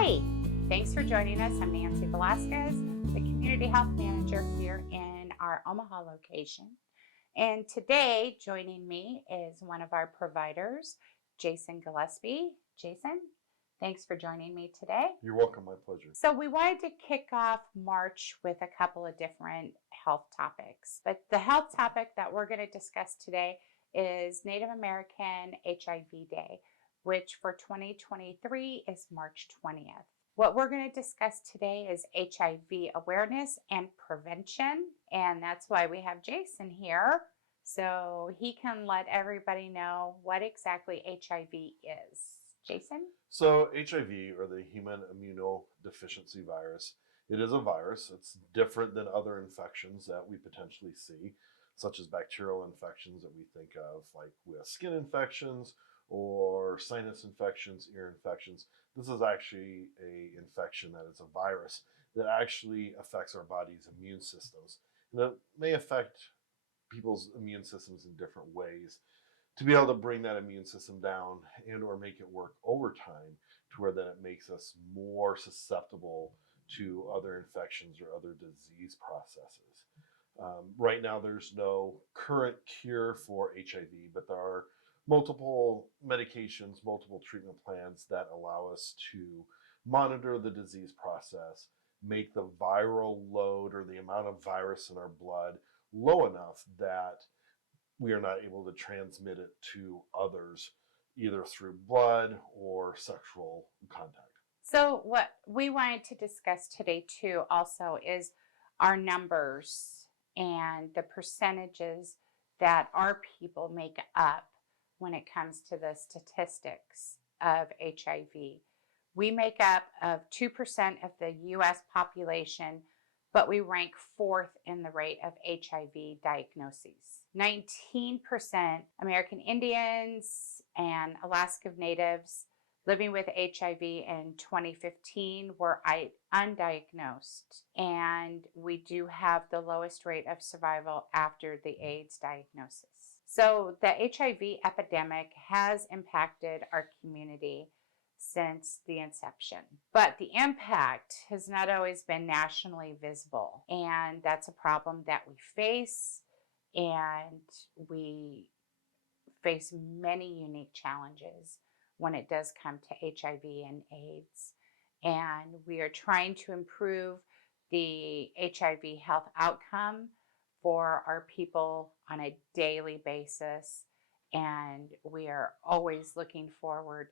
Hi, thanks for joining us. I'm Nancy Velasquez, the Community Health Manager here in our Omaha location. And today, joining me is one of our providers, Jason Gillespie. Jason, thanks for joining me today. You're welcome, my pleasure. So we wanted to kick off March with a couple of different health topics. But the health topic that we're going to discuss today is Native American HIV Day, which for 2023 is March 20th. What we're going to discuss today is HIV awareness and prevention, and that's why we have Jason here, so he can let everybody know what exactly HIV is. Jason? So HIV, or the human immunodeficiency virus, it is a virus. It's different than other infections that we potentially see, such as bacterial infections that we think of, like with skin infections or sinus infections, ear infections. This is actually an infection that is a virus that actually affects our body's immune systems. And it may affect people's immune systems in different ways to be able to bring that immune system down and or make it work overtime to where then it makes us more susceptible to other infections or other disease processes. Right now, there's no current cure for HIV, but there are multiple medications, multiple treatment plans that allow us to monitor the disease process, make the viral load or the amount of virus in our blood low enough that we are not able to transmit it to others, either through blood or sexual contact. So what we wanted to discuss today too also is our numbers and the percentages that our people make up when it comes to the statistics of HIV. We make up of 2% of the US population, but we rank fourth in the rate of HIV diagnoses. 19% American Indians and Alaska Natives living with HIV in 2015 were undiagnosed, and we do have the lowest rate of survival after the AIDS diagnosis. So the HIV epidemic has impacted our community since the inception. But the impact has not always been nationally visible, and that's a problem that we face, and we face many unique challenges when it does come to HIV and AIDS. And we are trying to improve the HIV health outcome for our people on a daily basis, and we are always looking forward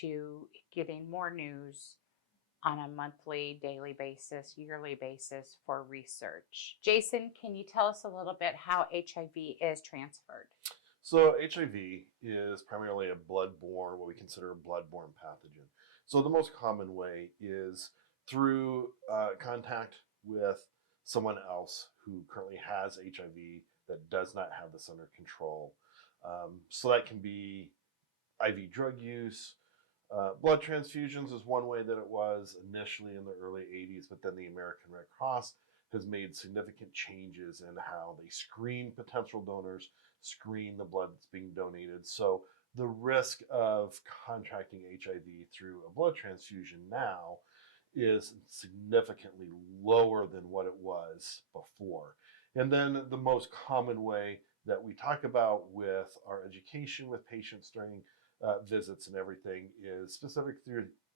to getting more news on a monthly, daily basis, yearly basis for research. Jason, can you tell us a little bit how HIV is transferred? So HIV is primarily a blood-borne, what we consider a blood-borne pathogen. So the most common way is through contact with someone else who currently has HIV that does not have this under control. So that can be IV drug use. Blood transfusions is one way that it was initially in the early 80s, but then the American Red Cross has made significant changes in how they screen potential donors, screen the blood that's being donated. So the risk of contracting HIV through a blood transfusion now is significantly lower than what it was before. And then the most common way that we talk about with our education with patients during visits and everything is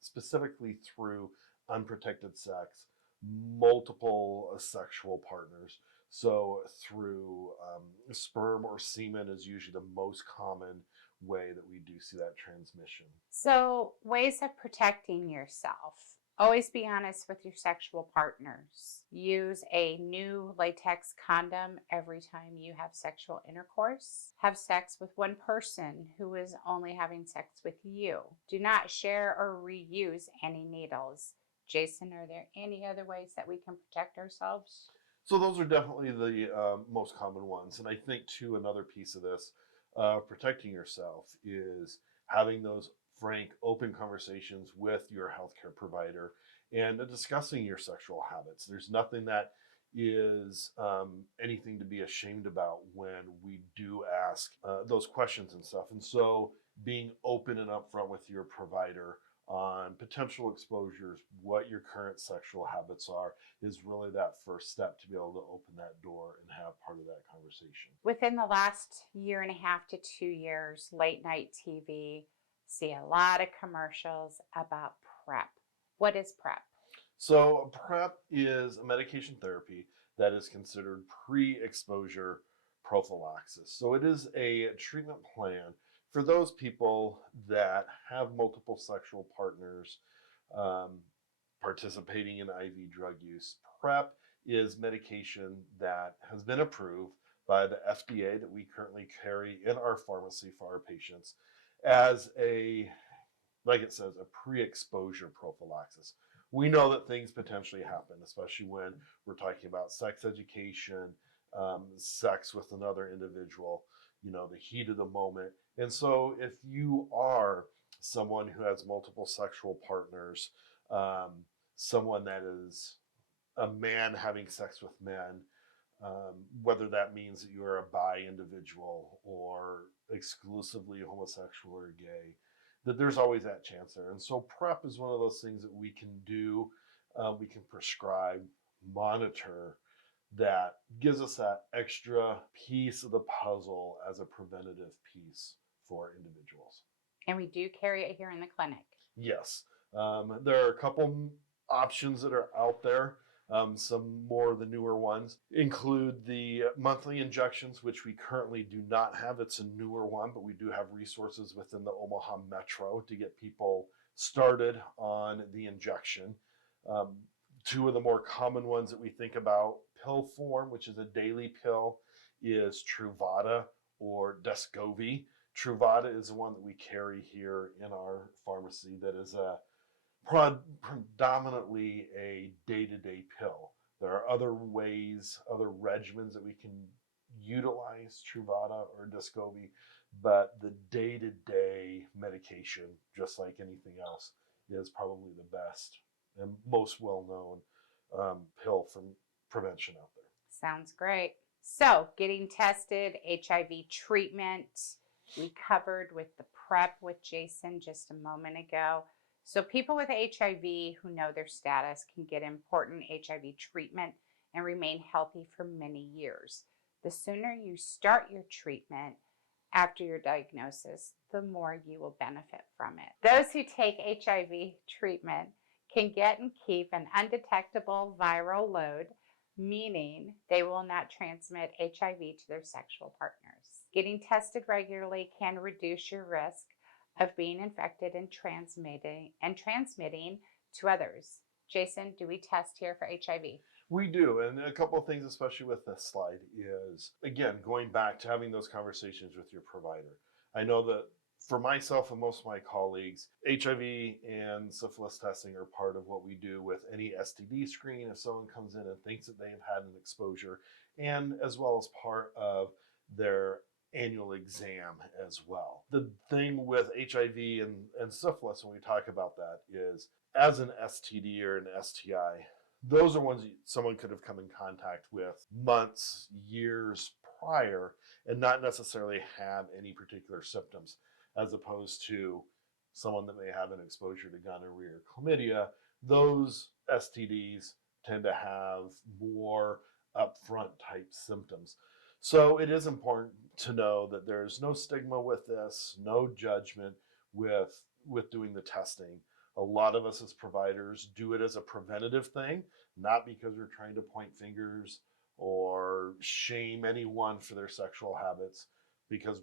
specifically through unprotected sex, multiple sexual partners. So through sperm or semen is usually the most common way that we do see that transmission. So ways of protecting yourself. Always be honest with your sexual partners. Use a new latex condom every time you have sexual intercourse. Have sex with one person who is only having sex with you. Do not share or reuse any needles. Jason, are there any other ways that we can protect ourselves? So those are definitely the most common ones. And I think too, another piece of this, protecting yourself is having those frank, open conversations with your healthcare provider and discussing your sexual habits. There's nothing that is anything to be ashamed about when we do ask those questions and stuff. And so being open and upfront with your provider on potential exposures, what your current sexual habits are, is really that first step to be able to open that door and have part of that conversation. Within the last year and a half to 2 years, late night TV, see a lot of commercials about PrEP. What is PrEP? So, PrEP is a medication therapy that is considered pre exposure prophylaxis. So, it is a treatment plan for those people that have multiple sexual partners um, participating in IV drug use. PrEP is medication that has been approved by the FDA that we currently carry in our pharmacy for our patients as a, like it says, a pre-exposure prophylaxis. We know that things potentially happen, especially when we're talking about sex education, sex with another individual, the heat of the moment. And so if you are someone who has multiple sexual partners, um, someone that is a man having sex with men, whether that means that you're a bi individual or exclusively homosexual or gay, that there's always that chance there. And so PrEP is one of those things that we can do, we can prescribe, monitor, that gives us that extra piece of the puzzle as a preventative piece for individuals. And we do carry it here in the clinic. Yes. There are a couple options that are out there. Some more of the newer ones include the monthly injections, which we currently do not have. It's a newer one, but we do have resources within the Omaha Metro to get people started on the injection. Two of the more common ones that we think about, pill form, which is a daily pill, is Truvada or Descovy. Truvada is the one that we carry here in our pharmacy that is a predominantly a day-to-day pill. There are other ways, other regimens that we can utilize Truvada or Descovy, but the day-to-day medication, just like anything else, is probably the best and most well-known pill from prevention out there. Sounds great. So, getting tested, HIV treatment, we covered with the PrEP with Jason just a moment ago. So, people with HIV who know their status can get important HIV treatment and remain healthy for many years. The sooner you start your treatment after your diagnosis, the more you will benefit from it. Those who take HIV treatment can get and keep an undetectable viral load, meaning they will not transmit HIV to their sexual partners. Getting tested regularly can reduce your risk of being infected and transmitting to others. Jason, do we test here for HIV? We do, and a couple of things, especially with this slide, is again going back to having those conversations with your provider. I know that for myself and most of my colleagues, HIV and syphilis testing are part of what we do with any STD screen if someone comes in and thinks that they've had an exposure, and as well as part of their annual exam as well. The thing with HIV and syphilis, when we talk about that, is as an STD or an STI, those are ones that someone could have come in contact with months, years prior, and not necessarily have any particular symptoms, as opposed to someone that may have an exposure to gonorrhea or chlamydia. Those STDs tend to have more upfront type symptoms. So it is important to know that there's no stigma with this, no judgment with doing the testing. A lot of us as providers do it as a preventative thing, not because we're trying to point fingers or shame anyone for their sexual habits, because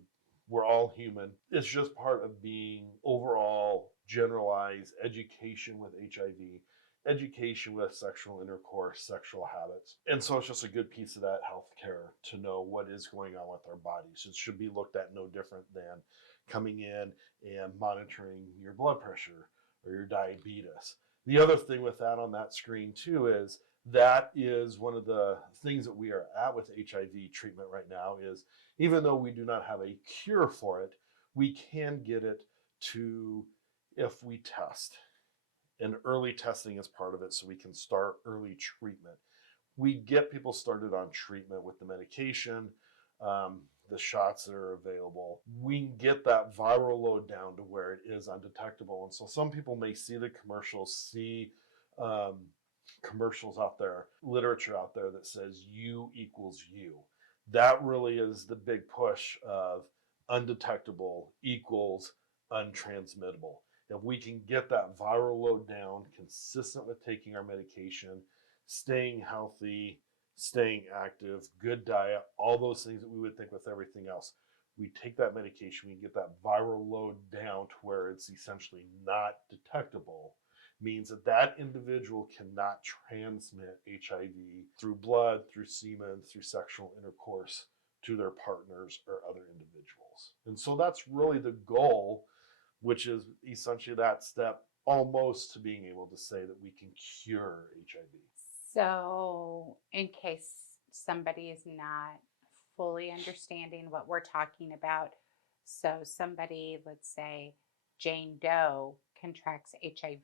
we're all human. It's just part of being overall generalized education with HIV, education with sexual intercourse, sexual habits. And so it's just a good piece of that healthcare to know what is going on with our bodies. It should be looked at no different than coming in and monitoring your blood pressure or your diabetes. The other thing with that on that screen too is that is one of the things that we are at with HIV treatment right now is even though we do not have a cure for it, we can get it to if we test. And early testing is part of it so we can start early treatment. We get people started on treatment with the medication. the shots that are available, we can get that viral load down to where it is undetectable. And so some people may see the commercials, see um, commercials out there, literature out there that says U equals U. That really is the big push of undetectable equals untransmittable. If we can get that viral load down, consistent with taking our medication, staying healthy, staying active, good diet, all those things that we would think with everything else, we take that medication, we get that viral load down to where it's essentially not detectable, means that that individual cannot transmit HIV through blood, through semen, through sexual intercourse to their partners or other individuals. And so that's really the goal, which is essentially that step almost to being able to say that we can cure HIV. So, in case somebody is not fully understanding what we're talking about, so somebody, let's say Jane Doe, contracts HIV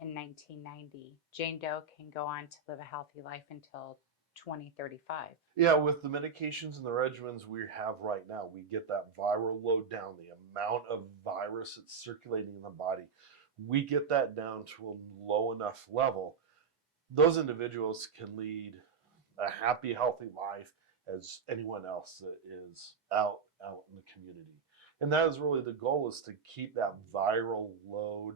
in 1990. Jane Doe can go on to live a healthy life until 2035. Yeah, with the medications and the regimens we have right now, we get that viral load down, the amount of virus that's circulating in the body. We get that down to a low enough level. Those individuals can lead a happy, healthy life as anyone else that is out in the community. And that is really the goal, is to keep that viral load,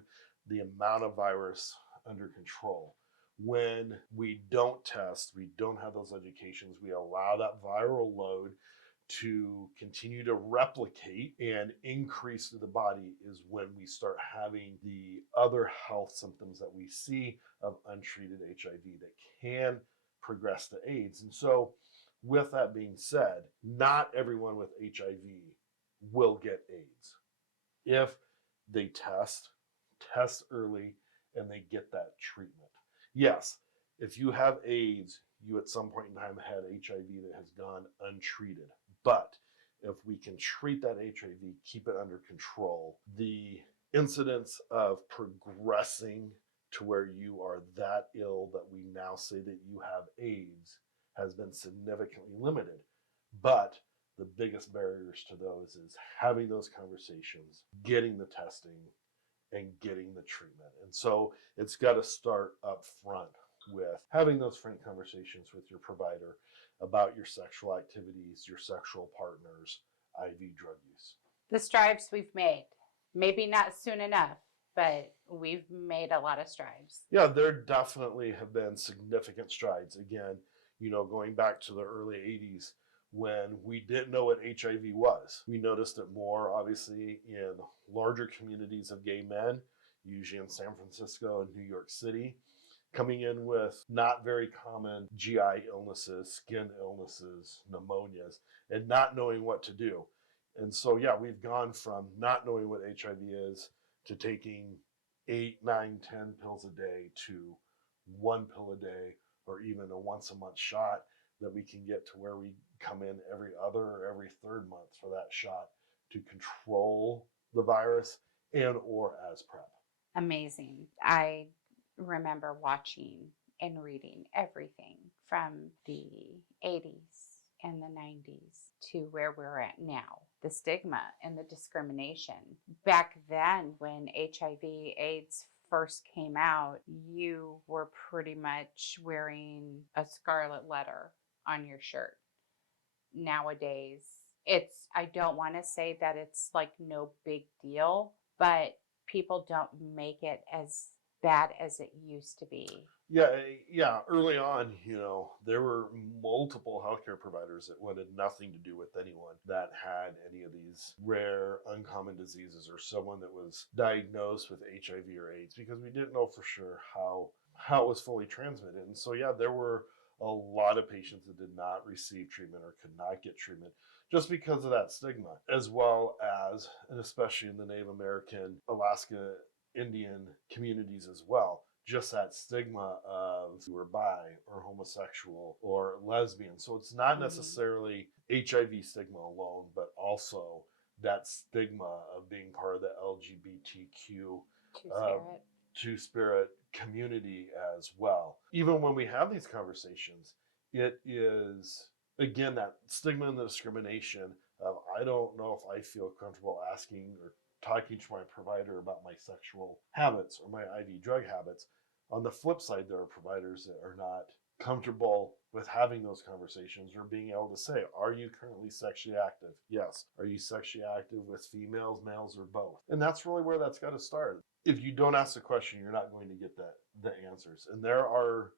the amount of virus under control. When we don't test, we don't have those educations, we allow that viral load to continue to replicate and increase through the body, is when we start having the other health symptoms that we see of untreated HIV that can progress to AIDS. And so, with that being said, not everyone with HIV will get AIDS. If they test early, and they get that treatment. Yes, if you have AIDS, you at some point in time had HIV that has gone untreated. But if we can treat that HIV, keep it under control, the incidence of progressing to where you are that ill that we now say that you have AIDS has been significantly limited. But the biggest barriers to those is having those conversations, getting the testing, and getting the treatment. And so it's got to start up front with having those frank conversations with your provider about your sexual activities, your sexual partners, IV drug use. The strides we've made, maybe not soon enough, but we've made a lot of strides. Yeah, there definitely have been significant strides. Again, going back to the early 80s, when we didn't know what HIV was. We noticed it more, obviously, in larger communities of gay men, usually in San Francisco and New York City, coming in with not very common GI illnesses, skin illnesses, pneumonias, and not knowing what to do. And so, yeah, we've gone from not knowing what HIV is to taking 8, 9, 10 pills a day to 1 pill a day, or even a once a month shot, that we can get to where we come in every other or every third month for that shot to control the virus and or as PrEP. Amazing. I remember watching and reading everything from the 80s and the 90s to where we're at now. The stigma and the discrimination. Back then, when HIV, AIDS first came out, you were pretty much wearing a scarlet letter on your shirt. Nowadays, I don't want to say that it's like no big deal, but people don't make it as bad as it used to be. Yeah. Early on, there were multiple healthcare providers that wanted nothing to do with anyone that had any of these rare, uncommon diseases, or someone that was diagnosed with HIV or AIDS, because we didn't know for sure how it was fully transmitted. And so, yeah, there were a lot of patients that did not receive treatment or could not get treatment just because of that stigma, as well as, and especially in the Native American, Alaska, Indian communities as well, just that stigma of you were bi or homosexual or lesbian. So it's not necessarily HIV stigma alone, but also that stigma of being part of the LGBTQ Two-Spirit community as well. Even when we have these conversations, it is, again, that stigma and the discrimination I don't know if I feel comfortable asking or talking to my provider about my sexual habits or my IV drug habits. On the flip side, there are providers that are not comfortable with having those conversations or being able to say, are you currently sexually active? Yes. Are you sexually active with females, males, or both? And that's really where that's got to start. If you don't ask the question, you're not going to get the answers. And there are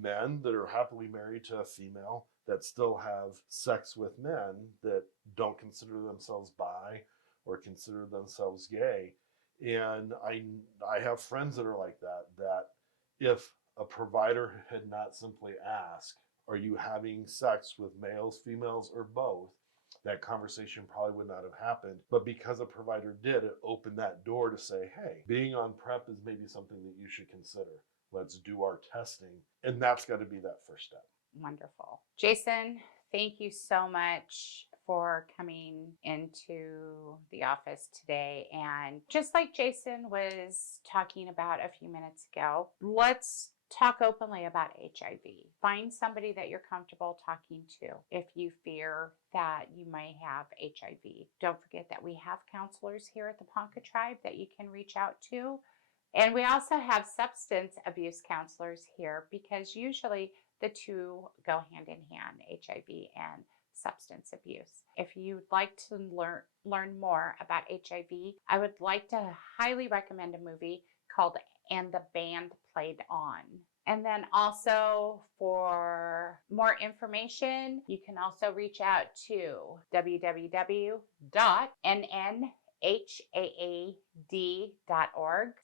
men that are happily married to a female that still have sex with men that don't consider themselves bi or consider themselves gay. And I have friends that are like that if a provider had not simply asked, are you having sex with males, females, or both? That conversation probably would not have happened. But because a provider did, it opened that door to say, hey, being on PrEP is maybe something that you should consider. Let's do our testing. And that's got to be that first step. Wonderful. Jason, thank you so much for coming into the office today. And just like Jason was talking about a few minutes ago, let's talk openly about HIV. Find somebody that you're comfortable talking to if you fear that you may have HIV. Don't forget that we have counselors here at the Ponca Tribe that you can reach out to. And we also have substance abuse counselors here because usually the two go hand in hand, HIV and substance abuse. If you'd like to learn more about HIV, I would like to highly recommend a movie called And the Band Played On. And then also for more information, you can also reach out to www.nnhaad.org.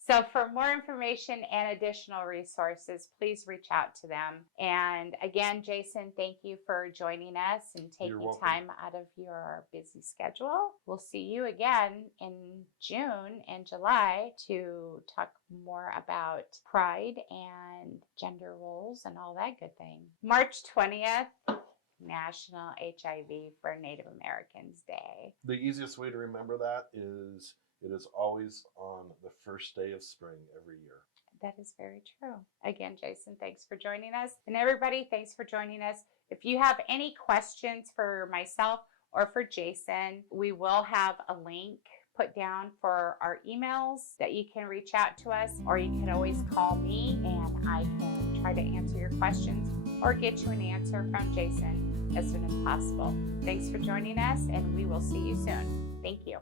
So for more information and additional resources, please reach out to them. And again, Jason, thank you for joining us and taking time out of your busy schedule. We'll see you again in June and July to talk more about pride and gender roles and all that good thing. March 20th. National HIV for Native Americans Day. The easiest way to remember that is it is always on the first day of spring every year. That is very true. Again, Jason, thanks for joining us. And everybody, thanks for joining us. If you have any questions for myself or for Jason, we will have a link put down for our emails that you can reach out to us, or you can always call me and I can try to answer your questions or get you an answer from Jason as soon as possible. Thanks for joining us, and we will see you soon. Thank you.